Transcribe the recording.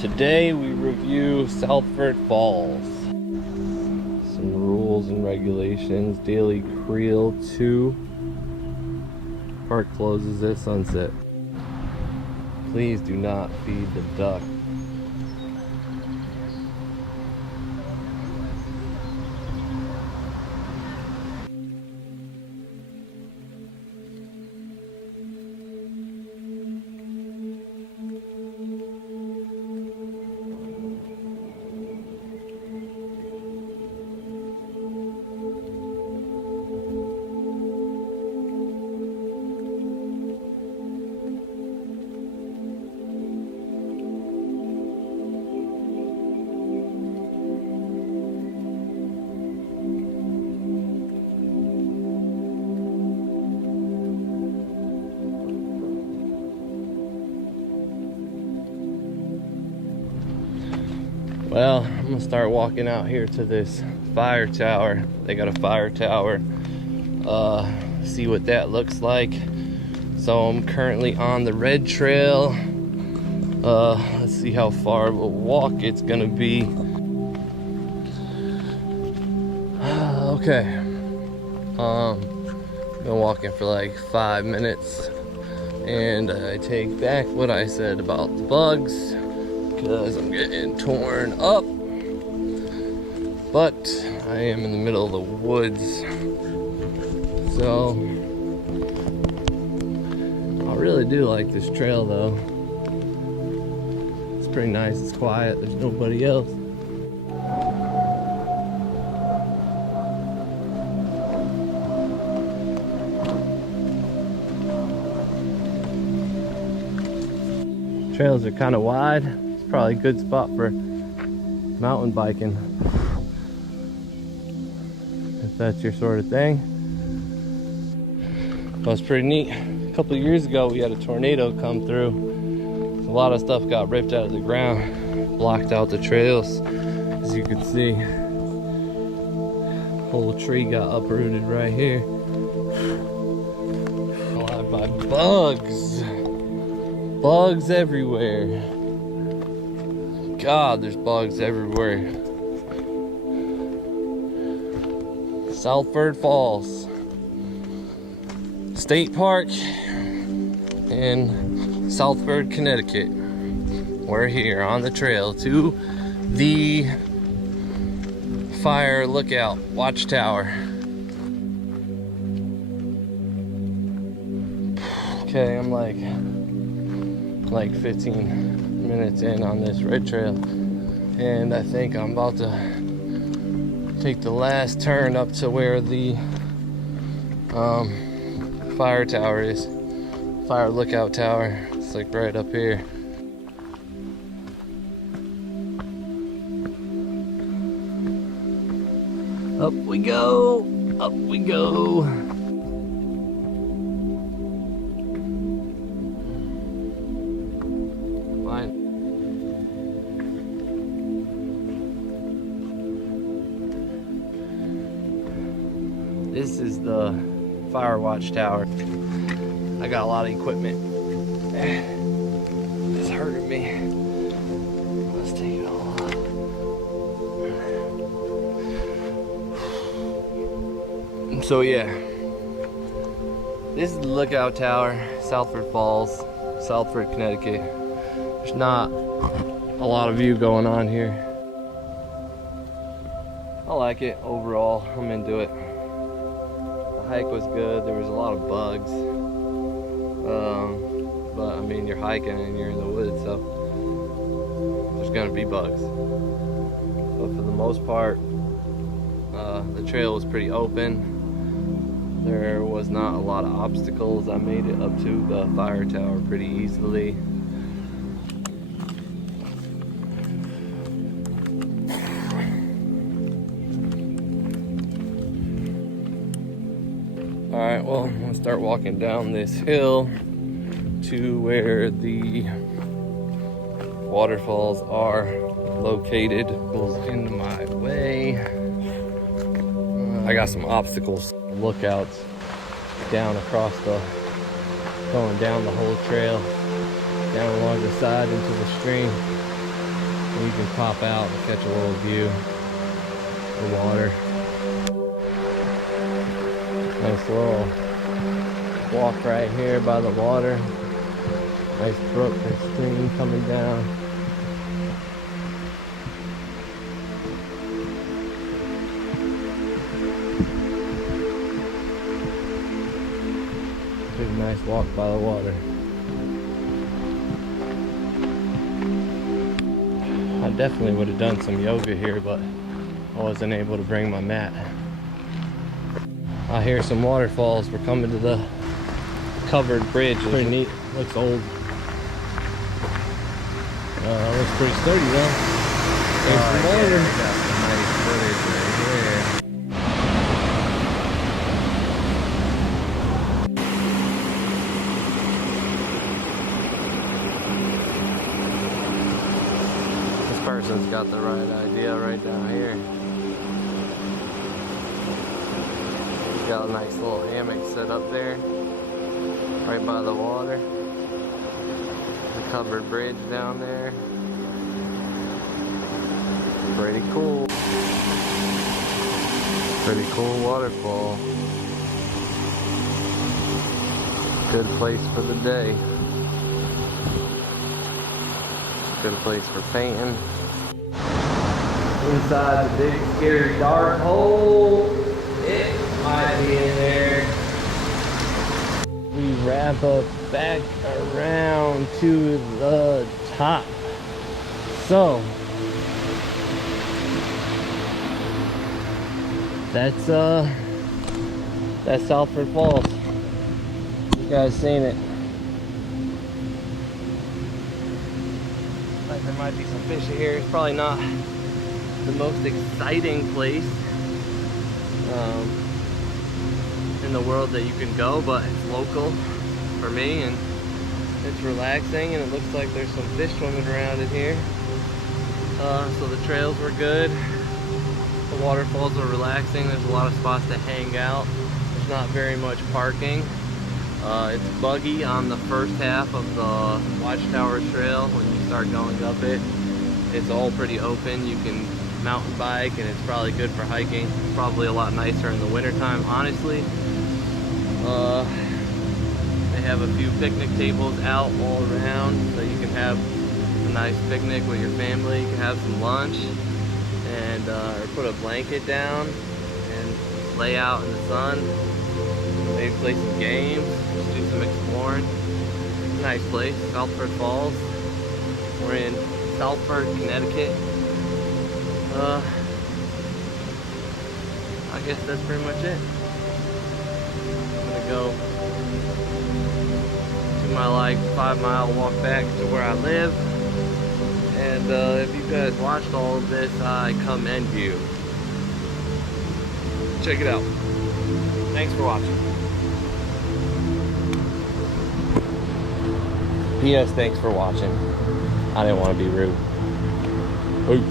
Today we review Southford Falls. Some rules and regulations. Daily creel 2. Park closes at sunset. Please do not feed the duck. Well, I'm gonna start walking out here to this fire tower. They got a fire tower. See what that looks like. So I'm currently on the red trail. Let's see how far of a walk it's gonna be. Okay. Been walking for like 5 minutes, and I take back what I said about the bugs, because I'm getting torn up. But I am in the middle of the woods, so I really do like this trail though. It's pretty nice, it's quiet, there's nobody else. Trails are kind of wide. Probably a good spot for mountain biking, if that's your sort of thing. That was pretty neat. A couple of years ago we had a tornado come through. A lot of stuff got ripped out of the ground, blocked out the trails. As you can see, whole tree got uprooted right here. Oh, my bugs everywhere. God, there's bugs everywhere. Southford Falls State Park in Southford, Connecticut. We're here on the trail to the fire lookout watchtower. Okay, I'm like 15 minutes in on this red trail, and I think I'm about to take the last turn up to where the fire tower is. Fire lookout tower. It's like right up here. Up we go, up we go. This is the fire watch tower. I got a lot of equipment. It's hurting me. Let's take it all off. So yeah, this is the lookout tower, Southford Falls, Southford, Connecticut. There's not a lot of view going on here. I like it overall. I'm into it. Hike was good. There was a lot of bugs, but I mean, you're hiking and you're in the woods, so there's gonna be bugs. But for the most part, the trail was pretty open. There was not a lot of obstacles. I made it up to the fire tower pretty easily. Alright, well, I'm gonna start walking down this hill to where the waterfalls are located. Goes into my way. I got some obstacles, lookouts down across going down the whole trail, down along the side into the stream. and you can pop out and catch a little view of the water. Nice little walk right here by the water. Nice brook and stream coming down. Pretty nice walk by the water. I definitely would have done some yoga here, but I wasn't able to bring my mat. I hear some waterfalls. We're coming to the covered bridge. Pretty neat. Looks old. Looks pretty sturdy though. There's some water. Yeah, got some nice footage right here. This person's got the right idea right down here. Got a nice little hammock set up there, right by the water. The covered bridge down there. Pretty cool. Pretty cool waterfall. Good place for the day. Good place for painting. Inside the big scary dark hole. It might be in there. We wrap up back around to the top. So that's Southford Falls. You guys seen it? Like there might be some fish here. It's probably not the most exciting place in the world that you can go, but it's local for me and it's relaxing, and it looks like there's some fish swimming around in here. So the trails were good. The waterfalls are relaxing. There's a lot of spots to hang out. There's not very much parking. It's buggy on the first half of the Watchtower Trail. When you start going up it, it's all pretty open. You can mountain bike, and it's probably good for hiking. It's probably a lot nicer in the wintertime, honestly. They have a few picnic tables out all around, so you can have a nice picnic with your family. You can have some lunch, and or put a blanket down and lay out in the sun. Maybe play some games, just do some exploring. Nice place, Southford Falls. We're in Southford, Connecticut. I guess that's pretty much it. I'm gonna go do my like 5-mile walk back to where I live. And if you guys watched all of this, I commend you. Check it out. Thanks for watching. P.S. Thanks for watching. I didn't want to be rude. Peace.